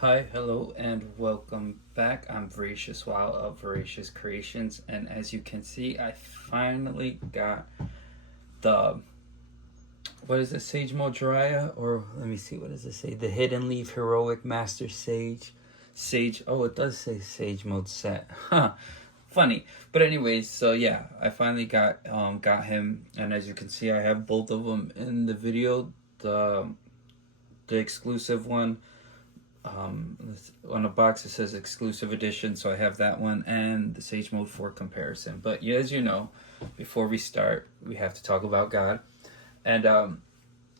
Hi, hello, and welcome back. I'm Voracious Wow of Voracious Creations, and as you can see, I finally got the what is it, Sage Mode Jiriya, or let me see, what does it say? The Hidden Leaf Heroic Master Sage. Oh, it does say Sage Mode set. Huh. Funny, but anyways, so yeah, I finally got him, and as you can see, I have both of them in the video. The exclusive one, on the box it says exclusive edition, so I have that one and the Sage Mode for comparison. But yeah, as you know, before we start, we have to talk about God. And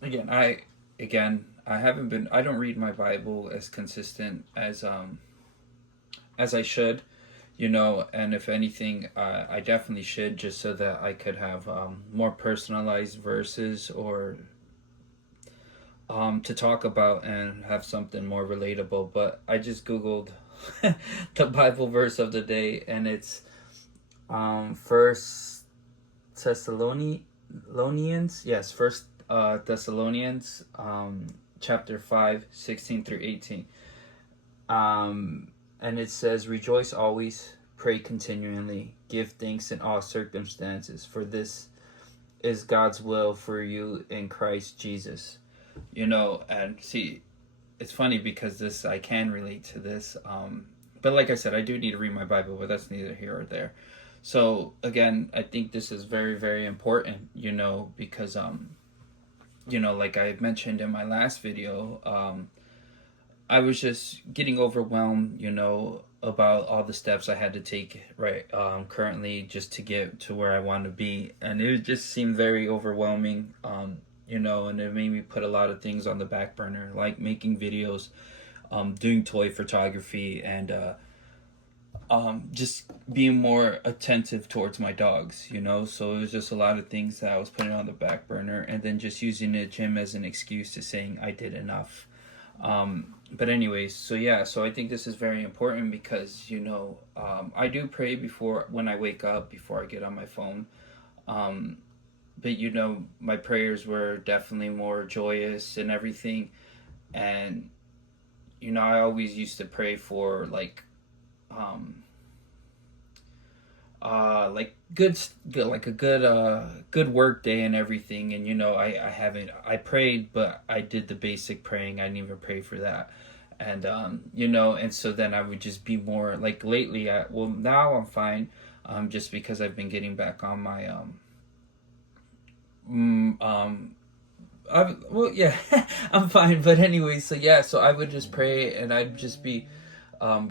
again, I don't read my Bible as consistent as I should, and if anything, I definitely should, just so that I could have more personalized verses, or to talk about and have something more relatable. But I just googled the Bible verse of the day, and it's First Thessalonians. Yes, First Thessalonians, chapter 5, 16 through 18. And it says, "Rejoice always, pray continually, give thanks in all circumstances, for this is God's will for you in Christ Jesus." And see, it's funny because this, I can relate to this. But like I said, I do need to read my Bible, but that's neither here or there. So again, I think this is very, very important, because like I mentioned in my last video, I was just getting overwhelmed, about all the steps I had to take right currently, just to get to where I want to be, and it just seemed very overwhelming. And it made me put a lot of things on the back burner, like making videos, doing toy photography, and just being more attentive towards my dogs, So it was just a lot of things that I was putting on the back burner, and then just using the gym as an excuse to saying I did enough. But anyways, so yeah, so I think this is very important because, I do pray when I wake up, before I get on my phone. But my prayers were definitely more joyous and everything. And I always used to pray for like good, like a good work day and everything. And I prayed, but I did the basic praying. I didn't even pray for that. And and so then I would just be more like, lately, now I'm fine, just because I've been getting back on my well, yeah, I'm fine. But anyway, so yeah, so I would just pray, and I'd just be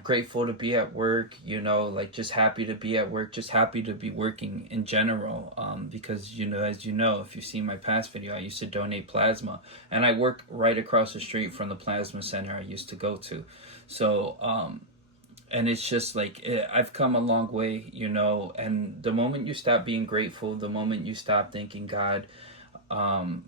grateful to be at work, like just happy to be at work, just happy to be working in general. Because, as if you've seen my past video, I used to donate plasma, and I work right across the street from the plasma center I used to go to. So, and it's just like, I've come a long way, and the moment you stop being grateful, the moment you stop thanking God,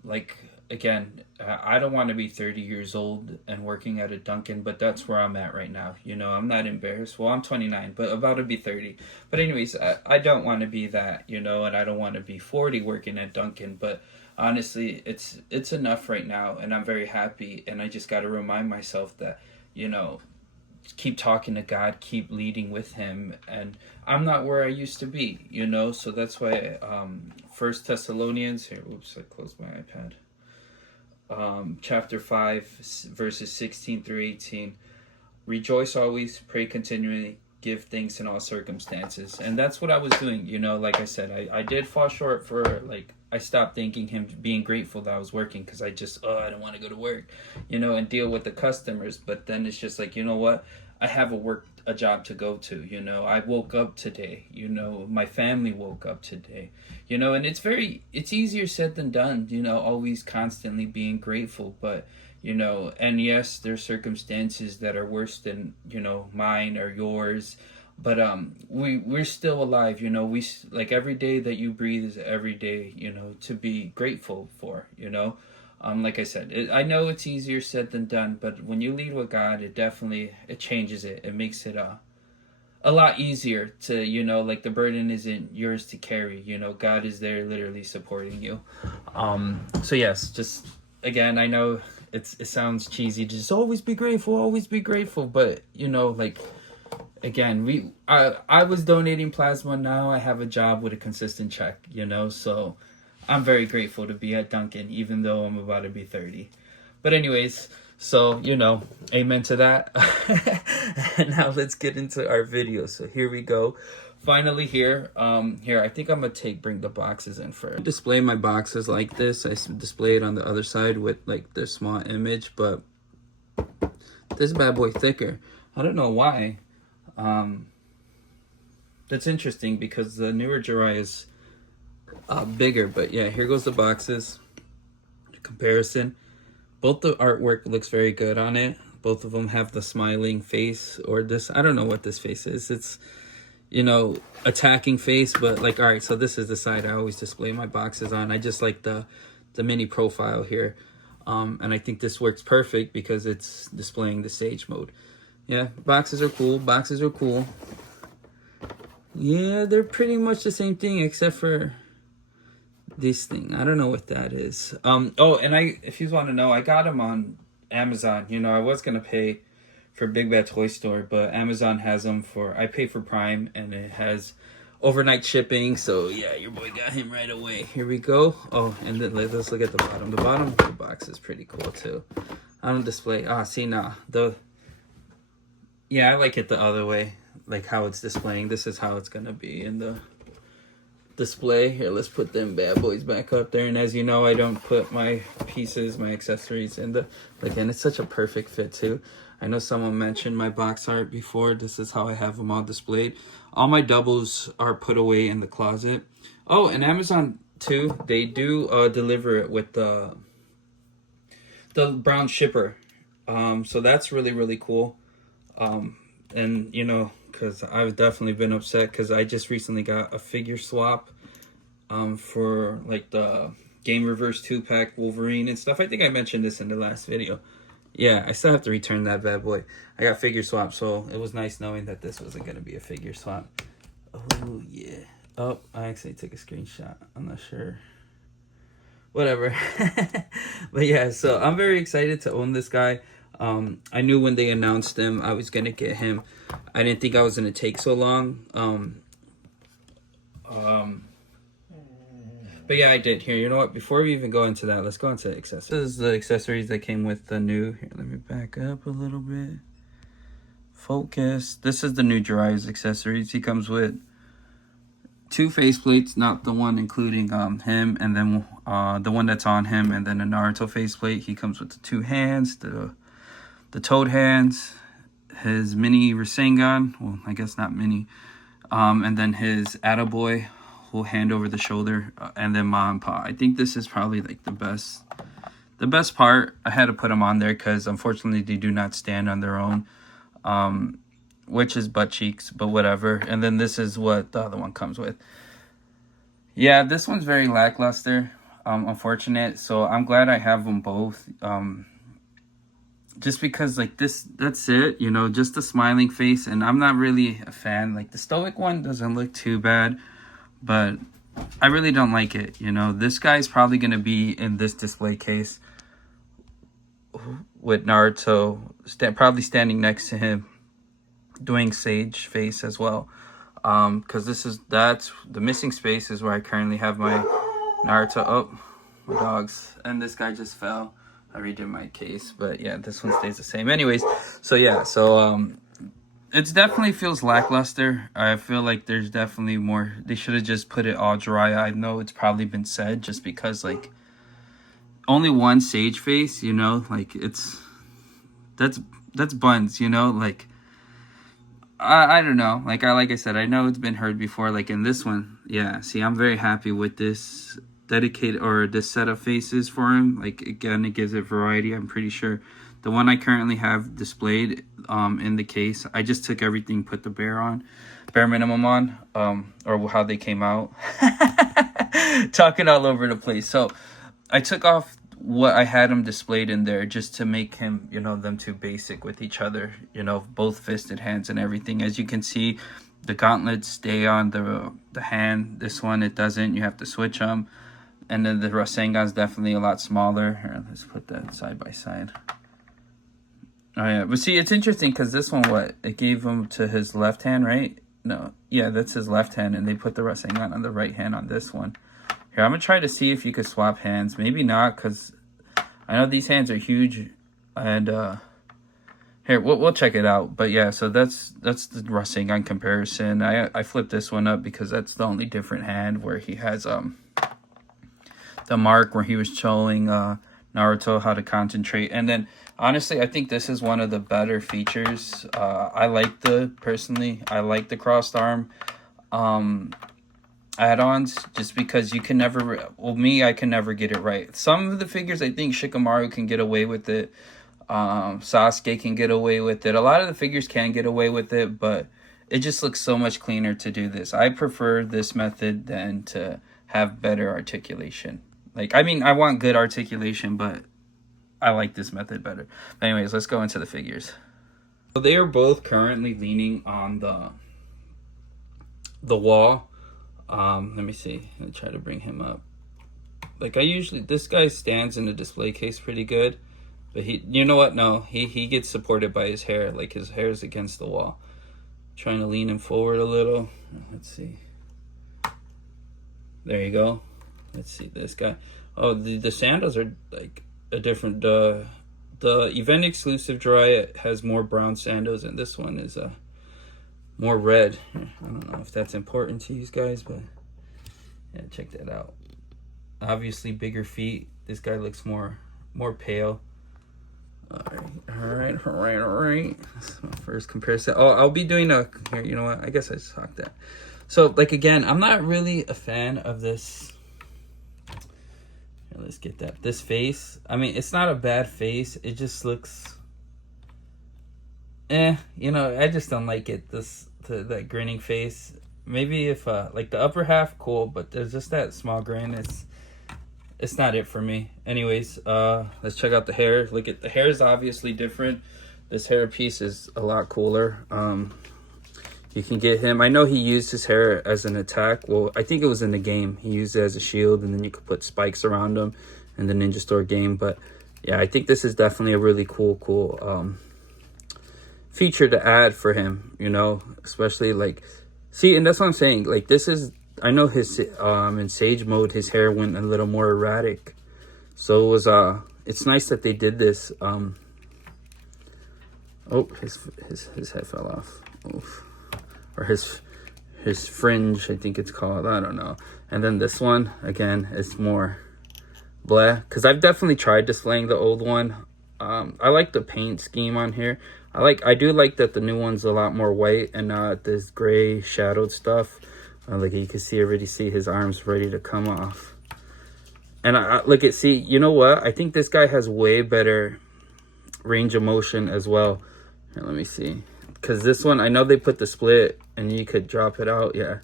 like, again, I don't want to be 30 years old and working at a Dunkin', but that's where I'm at right now. I'm not embarrassed. Well, I'm 29, but about to be 30. But anyways, I don't want to be that, and I don't want to be 40 working at Dunkin'. But honestly, it's enough right now, and I'm very happy. And I just got to remind myself that, keep talking to God, keep leading with Him, and I'm not where I used to be, So that's why, First Thessalonians here. Oops, I closed my iPad. Chapter 5, verses 16 through 18. "Rejoice always, pray continually, give thanks in all circumstances." And that's what I was doing, Like I said, I did fall short for, like, I stopped thanking Him, being grateful that I was working, because I just, I don't want to go to work, and deal with the customers. But then it's just like, what? I have a job to go to, I woke up today, my family woke up today, and it's easier said than done, always constantly being grateful. But, and yes, there's circumstances that are worse than, mine or yours. But we're still alive, we, like, every day that you breathe is every day, to be grateful for. Like I said, I know it's easier said than done, but when you lead with God, it changes it. It makes it a lot easier to, like, the burden isn't yours to carry. God is there literally supporting you. So yes, just again, I know it sounds cheesy, just always be grateful, always be grateful. But you know, like, again, I was donating plasma. Now I have a job with a consistent check, you know, so I'm very grateful to be at Dunkin', even though I'm about to be 30. But anyways, so, you know, amen to that. And now let's get into our video. So here we go. Finally here. Here, I think I'm gonna bring the boxes in first. Display my boxes like this. I display it on the other side with like the small image, but this bad boy thicker. I don't know why. That's interesting because the newer Jiriya is bigger. But yeah, here goes the boxes. Comparison. Both the artwork looks very good on it. Both of them have the smiling face, or this, I don't know what this face is. It's, you know, attacking face, but like, all right, so this is the side I always display my boxes on. I just like the mini profile here. And I think this works perfect because it's displaying the sage mode. Yeah, boxes are cool. Boxes are cool. Yeah, they're pretty much the same thing except for this thing. I don't know what that is. Oh, and if you want to know, I got them on Amazon. You know, I was gonna pay for Big Bad Toy Store, but Amazon has them for, I pay for Prime, and it has overnight shipping. So yeah, your boy got him right away. Here we go. Oh, and then let's look at the bottom. The bottom of the box is pretty cool too. I don't display. See, nah. Yeah, I like it the other way, like how it's displaying. This is how it's gonna be in the display. Here, let's put them bad boys back up there. And as you know, I don't put my pieces, my accessories in the, again, it's such a perfect fit too. I know someone mentioned my box art before. This is how I have them all displayed. All my doubles are put away in the closet. Oh, and Amazon too, they do deliver it with the brown shipper. So that's really, really cool. And you know, because I've definitely been upset because I just recently got a figure swap for like the Game Reverse 2-pack Wolverine and stuff. I think I mentioned this in the last video. Yeah, I still have to return that bad boy. I got figure swap, so it was nice knowing that this wasn't going to be a figure swap. Oh, yeah. Oh, I actually took a screenshot. I'm not sure. Whatever. But yeah, so I'm very excited to own this guy. I knew when they announced him, I was going to get him. I didn't think I was going to take so long. But yeah, I did. Here, you know what? Before we even go into that, let's go into accessories. This is the accessories that came with the new. Here, let me back up a little bit. Focus. This is the new Jiriya's accessories. He comes with 2 faceplates, not the one including him, and then the one that's on him, and then a Naruto faceplate. He comes with the 2 hands, the toad hands, his mini Rasengan. Well, I guess not mini. And then his Attaboy will hand over the shoulder, and then Ma and Pa. I think this is probably like the best part. I had to put them on there because unfortunately they do not stand on their own, which is butt cheeks, but whatever. And then this is what the other one comes with. Yeah, this one's very lackluster, unfortunate. So I'm glad I have them both. Just because like this, that's it, you know, just the smiling face. And I'm not really a fan. Like the stoic one doesn't look too bad, but I really don't like it. You know, this guy's probably going to be in this display case with Naruto probably standing next to him doing sage face as well. Because that's the missing space is where I currently have my Naruto. Oh, my dogs. And this guy just fell. I redid my case, but yeah, this one stays the same. Anyways, so yeah, so it definitely feels lackluster. I feel like there's definitely more. They should have just put it all dry. I know it's probably been said just because like only one sage face, you know, like that's buns, you know, like I don't know. Like I said, I know it's been heard before. Like in this one, yeah. See, I'm very happy with this dedicated or this set of faces for him. Like again, it gives it variety. I'm pretty sure the one I currently have displayed in the case, I just took everything, put the bare minimum on, or how they came out. Talking all over the place. So I took off what I had him displayed in there just to make him, you know, them two basic with each other, you know, both fisted hands and everything. As you can see, the gauntlets stay on the hand. This one, it doesn't. You have to switch them. And then the Rasengan's definitely a lot smaller. Here, let's put that side by side. Oh yeah, but see, it's interesting because this one, what it gave him to his left hand, right? No, yeah, that's his left hand, and they put the Rasengan on the right hand on this one. Here, I'm gonna try to see if you could swap hands. Maybe not, because I know these hands are huge, and here we'll check it out. But yeah, so that's the Rasengan comparison. I flipped this one up because that's the only different hand where he has the mark where he was showing Naruto how to concentrate. And then honestly, I think this is one of the better features. Personally I like the crossed arm add-ons, just because you can never, I can never get it right. Some of the figures, I think Shikamaru can get away with it. Sasuke can get away with it. A lot of the figures can get away with it, but it just looks so much cleaner to do this. I prefer this method than to have better articulation. Like, I mean, I want good articulation, but I like this method better. But anyways, let's go into the figures. So they are both currently leaning on the wall. Let me see. Let me try to bring him up. Like, this guy stands in the display case pretty good. But you know what? No, he gets supported by his hair. Like, his hair is against the wall. Trying to lean him forward a little. Let's see. There you go. Let's see this guy. Oh, the sandals are like a different. The event exclusive Jiriya has more brown sandals, and this one is more red. I don't know if that's important to you guys, but yeah, check that out. Obviously, bigger feet. This guy looks more pale. All right. That's my first comparison. Oh, I'll be doing here. You know what? I guess I just talked that. So, like, again, I'm not really a fan of this. Here, let's get that. This face. I mean, it's not a bad face. It just looks, you know, I just don't like it. That grinning face. Maybe if like the upper half, cool, but there's just that small grin. It's not it for me. Anyways, let's check out the hair. Look at the hair is obviously different. This hair piece is a lot cooler. You can get him. I know he used his hair as an attack. Well, I think it was in the game. He used it as a shield, and then you could put spikes around him in the Ninja Store game. But yeah, I think this is definitely a really cool feature to add for him. You know, especially like, see, and that's what I'm saying. Like, this is. I know his in Sage mode, his hair went a little more erratic, so it was it's nice that they did this. Oh, his head fell off. Oof. Or his fringe, I think it's called. I don't know. And then this one again is more blah, because I've definitely tried displaying the old one. I like the paint scheme on here. I do like that the new one's a lot more white and not this gray shadowed stuff. Like, you can already see his arms ready to come off. And see, you know what? I think this guy has way better range of motion as well. Here, let me see. Because this one, I know they put the split and you could drop it out. Yeah.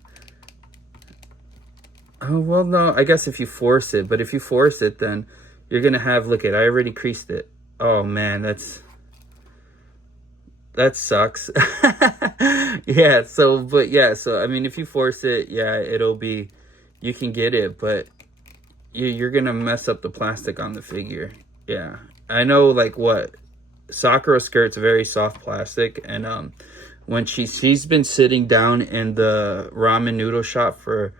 Oh, well, no. I guess if you force it. But if you force it, then you're going to have, look at, I already creased it. Oh, man, that sucks. Yeah, so I mean, if you force it, yeah, you can get it, but you're gonna mess up the plastic on the figure. Yeah, I know, like, what Sakura skirt's very soft plastic, and when she's been sitting down in the ramen noodle shop for,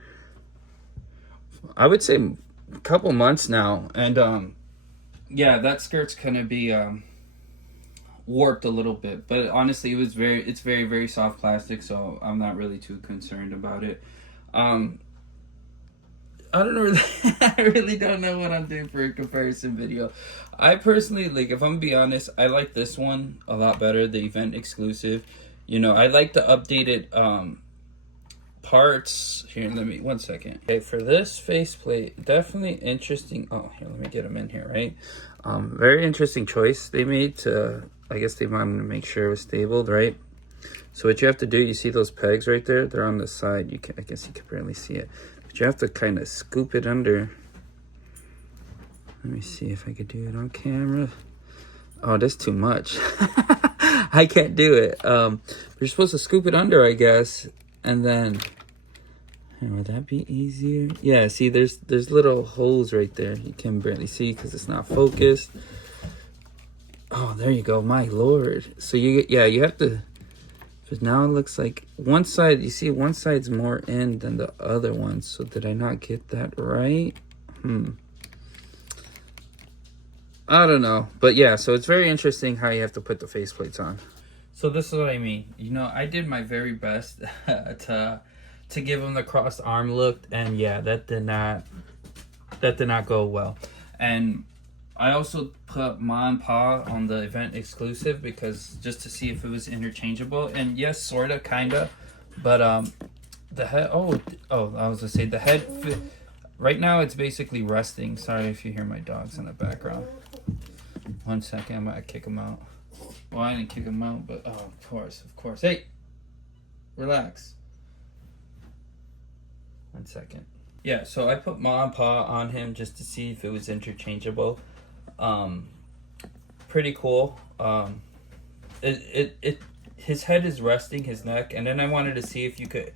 I would say, a couple months now, and yeah, that skirt's gonna be warped a little bit, but honestly it's very, very soft plastic, so I'm not really too concerned about it. I don't know. I really don't know what I'm doing for a comparison video. I personally, like, if I'm gonna be honest, I like this one a lot better, the event exclusive. You know, I like the updated parts. Here, let me, one second. Okay, for this faceplate, definitely interesting. Oh, here, let me get them in here, right? Very interesting choice they made to, I guess they wanted to make sure it was stabled, right? So what you have to do, you see those pegs right there? They're on the side. I guess you can barely see it. But you have to kind of scoop it under. Let me see if I could do it on camera. Oh, that's too much. I can't do it. You're supposed to scoop it under, I guess. And then, Would that be easier? Yeah, see, there's little holes right there. You can barely see because it's not focused. Oh, there you go. My lord. So you have to. But now it looks like one side. You see, one side's more in than the other one. So did I not get that right? I don't know, but yeah. So it's very interesting how you have to put the faceplates on. So this is what I mean. You know, I did my very best to give him the crossed arm look, and yeah, that did not go well. And I also put Ma and Pa on the event exclusive because just to see if it was interchangeable. And yes, sorta, kinda, but the head. Oh, I was gonna say the head. Right now, it's basically resting. Sorry if you hear my dogs in the background. 1 second, I'm gonna kick him out. Well, I didn't kick him out, but oh, of course. Hey, relax. 1 second. Yeah, so I put Ma and Pa on him just to see if it was interchangeable. Pretty cool. His head is resting, his neck, and then I wanted to see if you could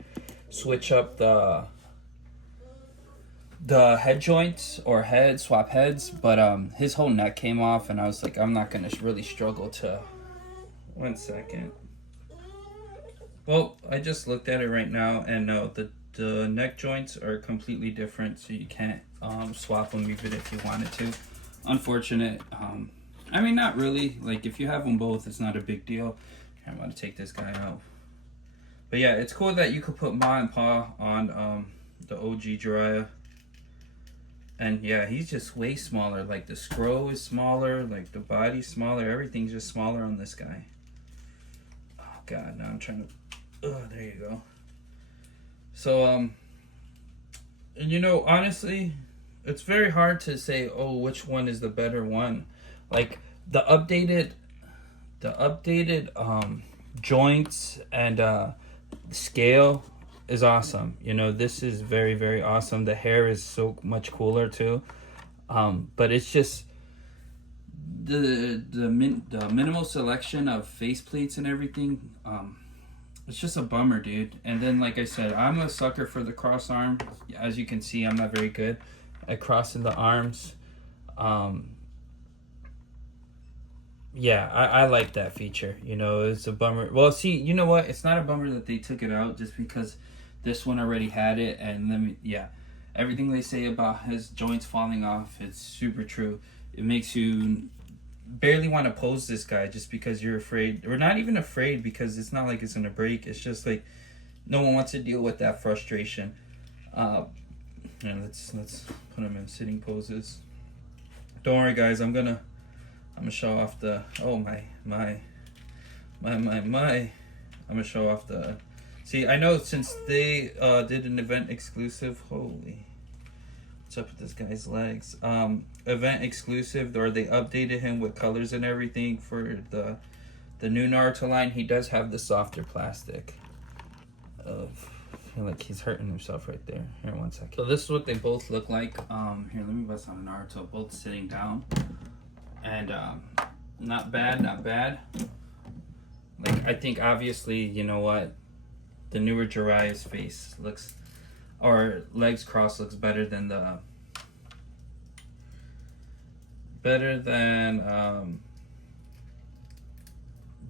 switch up the head joints or swap heads, but his whole neck came off, and I was like, I'm not gonna really struggle to. 1 second. Well, I just looked at it right now, and no, the neck joints are completely different, so you can't swap them even if you wanted to. Unfortunate. I mean, not really. Like, if you have them both, it's not a big deal. I want to take this guy out. But yeah, it's cool that you could put Ma and Pa on the OG Jiriya. And yeah, he's just way smaller. Like, the scroll is smaller, like the body's smaller, everything's just smaller on this guy. Oh god, now I'm trying to. Oh, there you go. So and you know, honestly, it's very hard to say, oh, which one is the better one. Like the updated joints and scale is awesome. You know, this is very, very awesome. The hair is so much cooler too. But it's just the minimal selection of faceplates and everything. It's just a bummer, dude. And then, like I said, I'm a sucker for the cross arm. As you can see, I'm not very good at crossing the arms. Yeah, I like that feature. You know, it's a bummer. Well, see, you know what? It's not a bummer that they took it out just because this one already had it. And everything they say about his joints falling off, it's super true. It makes you barely want to pose this guy just because you're afraid, or not even afraid, because it's not like it's gonna break. It's just like no one wants to deal with that frustration. And let's put him in sitting poses. Don't worry, guys. I'm gonna show off the. Oh my. I'm gonna show off the. See, I know since they did an event exclusive. Holy. What's up with this guy's legs? Event exclusive, or they updated him with colors and everything for the new Naruto line. He does have the softer plastic. I feel like he's hurting himself right there. Here, 1 second. So this is what they both look like. Here, let me bust on Naruto. Both sitting down, and not bad. Like, I think obviously, you know what, the newer Jiriya's face looks, or legs crossed, looks better than the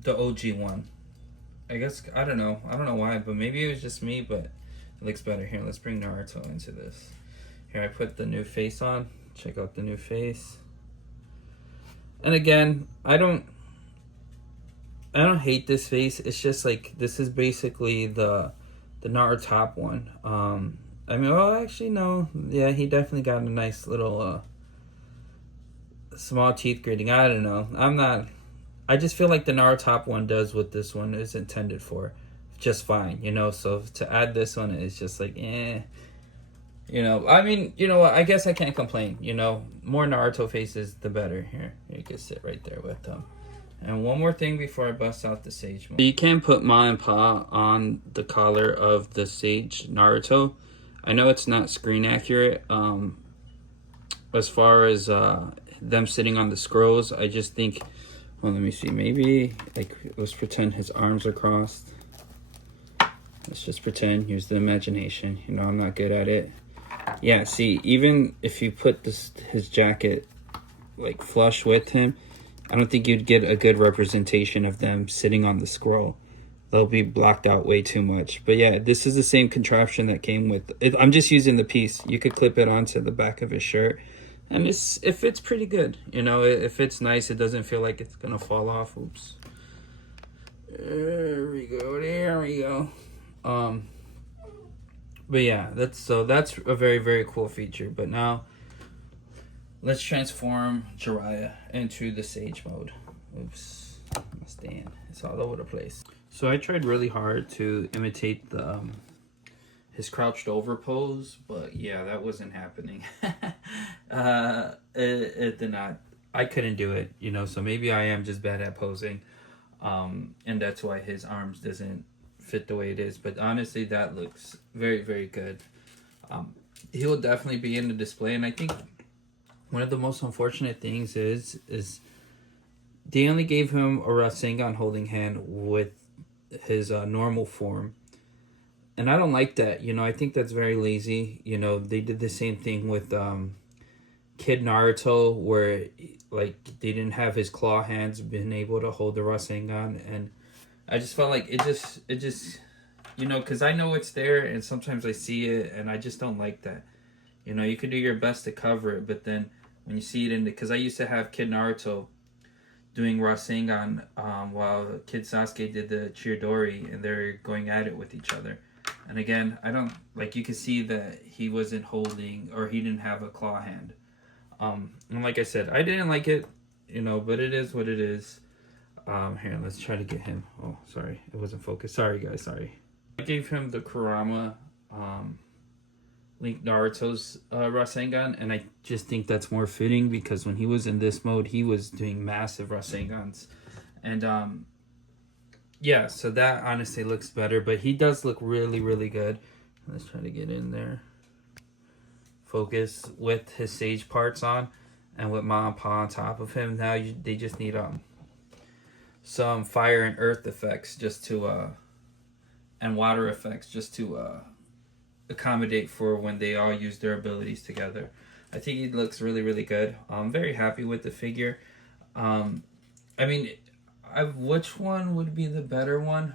OG one. I guess I don't know why, but maybe it was just me, but it looks better. Here, let's bring Naruto into this. Here, I put the new face on. Check out the new face. And again, I don't hate this face. It's just like, this is basically the Naruto top one. I mean, well, actually, no. Yeah, he definitely got a nice little small teeth grading. I don't know. I just feel like the Naruto top one does what this one is intended for just fine, you know? So to add this one, it's just like, eh. You know, I mean, you know what? I guess I can't complain, you know? More Naruto faces, the better. Here, you can sit right there with them. And one more thing before I bust out the Sage mode. You can put Ma and Pa on the collar of the Sage Naruto. I know it's not screen accurate. As far as them sitting on the scrolls, I just think, well, let me see. Maybe, like, let's pretend his arms are crossed. let's just pretend. Use the imagination. You know, I'm not good at it. Yeah, see, even if you put his jacket like flush with him, I don't think you'd get a good representation of them sitting on the scroll. They'll be blocked out way too much. But yeah, this is the same contraption that came with it. I'm just using the piece. You could clip it onto the back of his shirt, and it fits pretty good. You know, it fits nice. It doesn't feel like it's gonna fall off. Oops. There we go. There we go. But yeah, that's a very, very cool feature. But now let's transform Jiriya into the Sage mode. Oops, my stand. It's all over the place. So I tried really hard to imitate the his crouched over pose, but yeah, that wasn't happening. It did not. I couldn't do it, you know. So maybe I am just bad at posing, and that's why his arms doesn't fit the way it is. But honestly, that looks very, very good. He'll definitely be in the display, and I think one of the most unfortunate things is they only gave him a Rasengan holding hand with his normal form, and I don't like that. You know, I think that's very lazy. You know, they did the same thing with Kid Naruto, where like they didn't have his claw hands being able to hold the Rasengan, and I just felt like it just you know, because I know it's there, and sometimes I see it, and I just don't like that. You know, you could do your best to cover it, but then when you see it in the, because I used to have Kid Naruto doing Rasengan while Kid Sasuke did the Chidori, and they're going at it with each other. And again, I don't, like, you can see that he wasn't holding, or he didn't have a claw hand. And like I said, I didn't like it, you know, but it is what it is. Here, let's try to get him. Oh, sorry, it wasn't focused. Sorry, guys, sorry. I gave him the Kurama Link Naruto's Rasengan, and I just think that's more fitting because when he was in this mode, he was doing massive Rasengans. And yeah, so that honestly looks better, but he does look really, really good. Let's try to get in there. Focus with his Sage parts on, and with Ma and Pa on top of him. Now they just need some fire and earth effects just to and water effects just to accommodate for when they all use their abilities together. I think he looks really, really good. I'm very happy with the figure. I mean, which one would be the better one?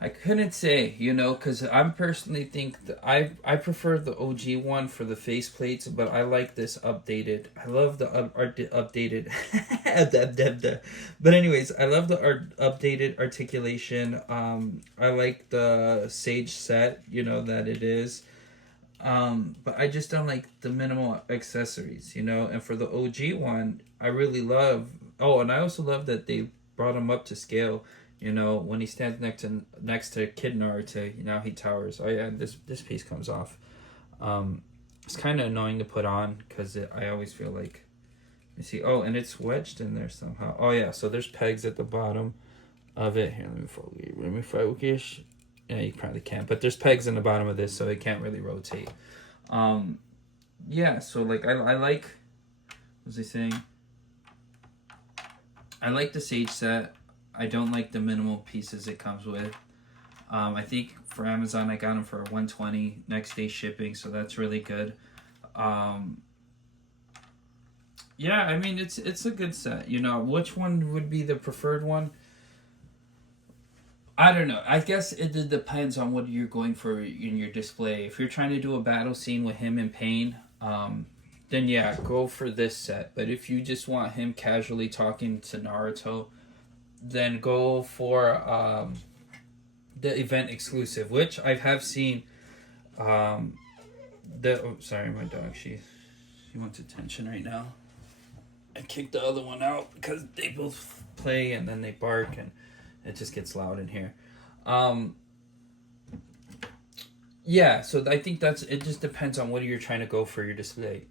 I couldn't say, you know, because I personally think that I prefer the OG one for the face plates, but I like this updated. I love the updated. But anyways, I love the updated articulation. I like the Sage set, you know, that it is. But I just don't like the minimal accessories, you know. And for the OG one, I really love. Oh, and I also love that they brought him up to scale. You know, when he stands next to Kid Naruto, you know, he towers. Oh yeah, this piece comes off. It's kind of annoying to put on because I always feel like, you see, oh, and it's wedged in there somehow. Oh yeah, so there's pegs at the bottom of it. Here, let me focus. Yeah, you probably can't, but there's pegs in the bottom of this, so it can't really rotate. Yeah, so like I like. What was he saying? I like the Sage set. I don't like the minimal pieces it comes with. I think for Amazon I got them for $120 next day shipping, so that's really good. Yeah, I mean it's a good set. You know, which one would be the preferred one? I don't know. I guess it depends on what you're going for in your display. If you're trying to do a battle scene with him in pain, then yeah, go for this set. But if you just want him casually talking to Naruto, then go for the event exclusive, which I have seen. Oh, sorry, my dog. She wants attention right now. I kicked the other one out because they both play and then they bark and it just gets loud in here. Yeah, so I think it just depends on what you're trying to go for your display.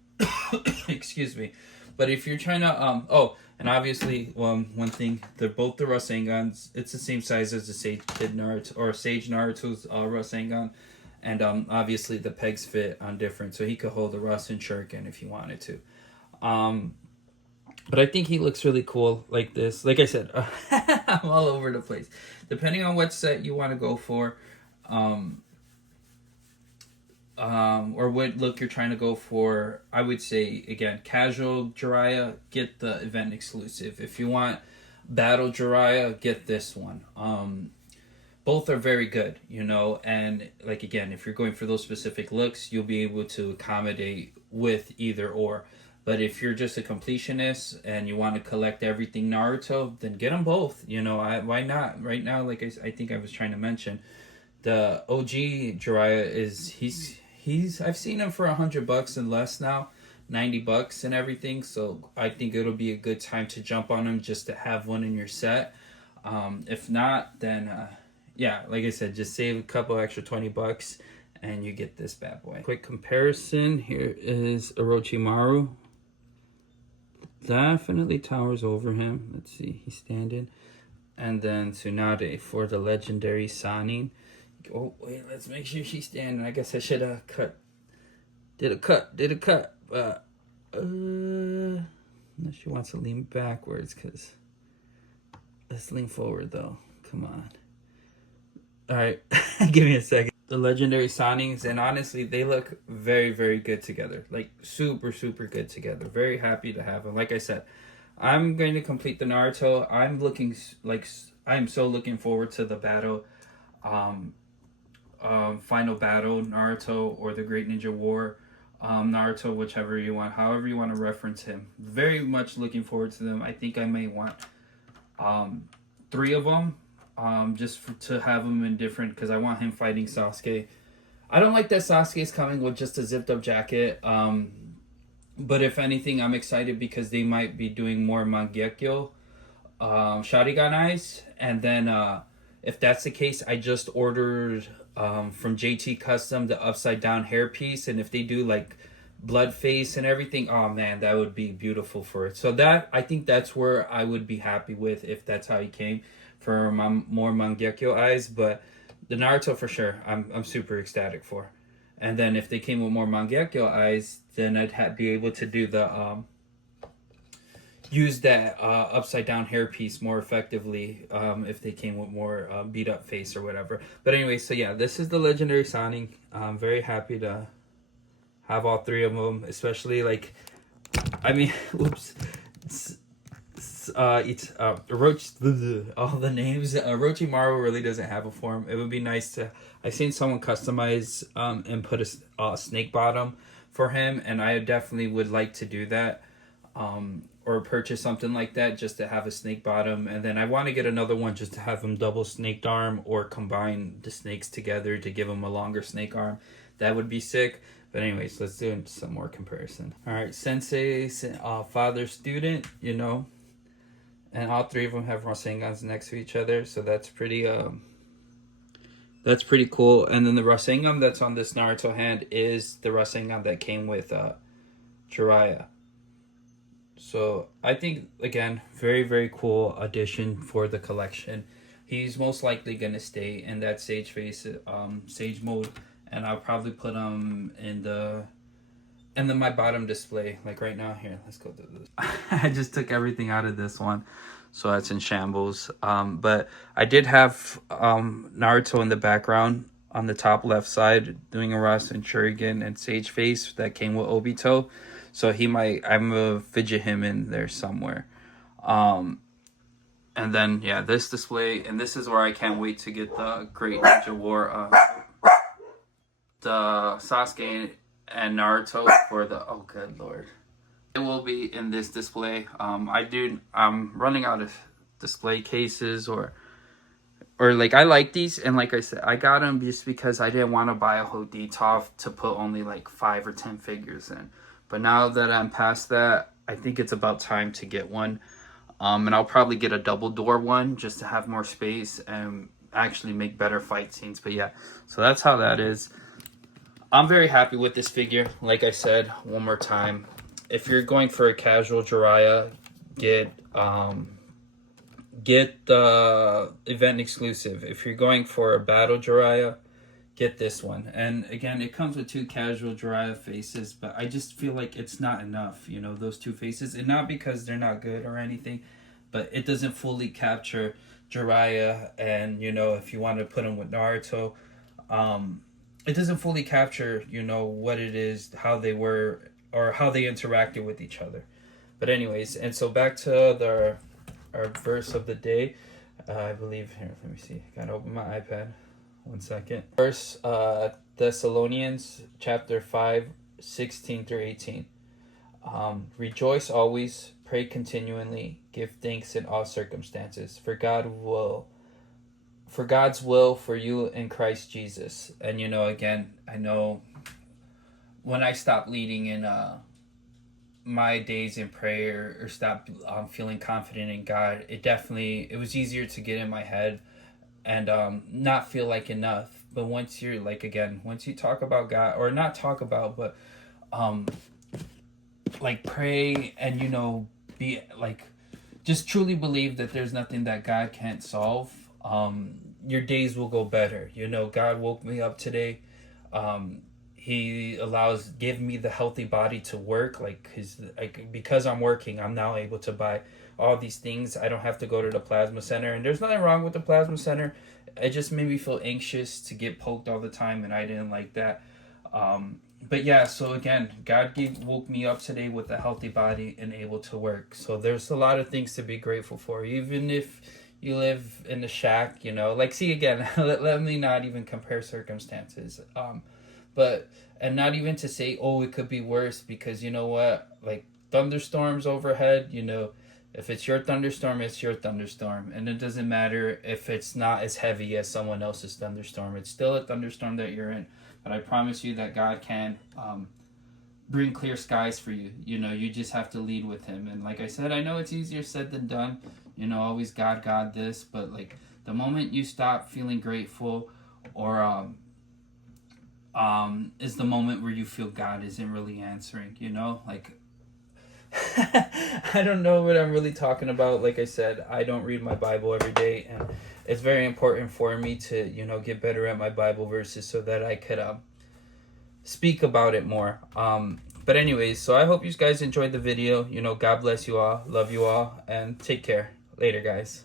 Excuse me. But if you're trying to and obviously, one thing, they're both the Rasengans. It's the same size as the Sage Kid Naruto or Sage Naruto's Rasengan, and obviously the pegs fit on different, so he could hold the Rasen Shuriken if he wanted to. But I think he looks really cool like this. Like I said, I'm all over the place. Depending on what set you want to go for, or what look you're trying to go for, I would say, again, casual Jiraiya, get the event exclusive. If you want battle Jiraiya, get this one. Both are very good, you know, and like, again, if you're going for those specific looks, you'll be able to accommodate with either or. But if you're just a completionist and you want to collect everything Naruto, then get them both. You know, why not? Right now, like I think I was trying to mention, the OG Jiraiya is he's I've seen him for $100 and less now, $90 and everything. So I think it'll be a good time to jump on him just to have one in your set. If not, then yeah, like I said, just save a couple extra $20 and you get this bad boy. Quick comparison: here is Orochimaru. Definitely towers over him. Let's see, he's standing. And then Tsunade for the legendary Sanin. Oh wait, let's make sure she's standing. I guess I should have did a cut, but unless she wants to lean backwards, because let's lean forward though. Come on. All right, give me a second. The legendary Sanins, and honestly, they look very, very good together. Like super, super good together. Very happy to have them. Like I said, I'm going to complete the Naruto. I'm so looking forward to the battle, final battle Naruto, or the Great Ninja War, Naruto, whichever you want, however you want to reference him. Very much looking forward to them. I think I may want 3 of them. To have him in different, because I want him fighting Sasuke. I don't like that Sasuke's coming with just a zipped up jacket. But if anything, I'm excited because they might be doing more Mangekyo Sharingan eyes. And then if that's the case, I just ordered from JT Custom the upside down hairpiece. And if they do like blood face and everything, oh man, that would be beautiful for it. So that, I think that's where I would be happy with if that's how he came, for more Mangekyo eyes. But the Naruto for sure, I'm super ecstatic for. And then if they came with more Mangekyo eyes, then I'd be able to do the use that upside down hairpiece more effectively if they came with more beat up face or whatever. But anyway, so yeah, this is the legendary Sonic. I'm very happy to have all 3 of them, especially like, I mean, whoops. It's all the names. Orochimaru really doesn't have a form. It would be nice to. I've seen someone customize and put a snake bottom for him, and I definitely would like to do that, or purchase something like that just to have a snake bottom. And then I want to get another one just to have him double snaked arm, or combine the snakes together to give him a longer snake arm. That would be sick. But anyways, let's do some more comparison. All right, sensei, father, student, you know. And all 3 of them have Rasengans next to each other, so that's pretty cool. And then the Rasengan that's on this Naruto hand is the Rasengan that came with Jiraiya. So I think, again, very, very cool addition for the collection. He's most likely gonna stay in that Sage face, Sage mode, and I'll probably put him in my bottom display, like right now. Here, let's go through this. I just took everything out of this one, so that's in shambles. But I did have Naruto in the background on the top left side doing a Rasen Shuriken and Sage face that came with Obito. So I'm gonna fidget him in there somewhere. And then yeah, this display, and this is where I can't wait to get the Great Ninja War, the Sasuke and Naruto for the, oh good lord, it will be in this display. I'm running out of display cases, or like, I like these, and like I said, I got them just because I didn't want to buy a whole DTOF to put only like 5 or 10 figures in. But now that I'm past that, I think it's about time to get one. And I'll probably get a double door one just to have more space and actually make better fight scenes. But yeah, so that's how that is. I'm very happy with this figure. Like I said, one more time, if you're going for a casual Jiraiya, get the event exclusive. If you're going for a battle Jiraiya, get this one. And again, it comes with 2 casual Jiraiya faces, but I just feel like it's not enough, you know, those 2 faces. And not because they're not good or anything, but it doesn't fully capture Jiraiya, and you know, if you want to put him with Naruto, it doesn't fully capture, you know, what it is, how they were, or how they interacted with each other. But anyways, and so back to our verse of the day. I believe here. Let me see. Gotta open my iPad. 1 second. Verse Thessalonians chapter 5, 16 through 18. Rejoice always, pray continually, give thanks in all circumstances, for God's will for you in Christ Jesus. And you know, again, I know when I stopped leading in my days in prayer, or stopped feeling confident in God, it was easier to get in my head and not feel like enough. But once you're like, again, once you talk about God, or not talk about, but like pray, and you know, be like, just truly believe that there's nothing that God can't solve, your days will go better. You know, God woke me up today. He give me the healthy body to work, because I'm working, I'm now able to buy all these things. I don't have to go to the plasma center, and there's nothing wrong with the plasma center. It just made me feel anxious to get poked all the time, and I didn't like that. But yeah, so again, God woke me up today with a healthy body and able to work. So there's a lot of things to be grateful for, even if you live in the shack, you know. Like, see, again, let me not even compare circumstances. And not even to say, oh, it could be worse, because you know what? Like, thunderstorms overhead, you know, if it's your thunderstorm, it's your thunderstorm. And it doesn't matter if it's not as heavy as someone else's thunderstorm. It's still a thunderstorm that you're in. But I promise you that God can bring clear skies for you. You know, you just have to lead with him. And like I said, I know it's easier said than done. You know, always God this. But like, the moment you stop feeling grateful, or is the moment where you feel God isn't really answering, you know? Like, I don't know what I'm really talking about. Like I said, I don't read my Bible every day, and it's very important for me to, you know, get better at my Bible verses so that I could speak about it more. But anyways, so I hope you guys enjoyed the video. You know, God bless you all. Love you all, and take care. Later, guys.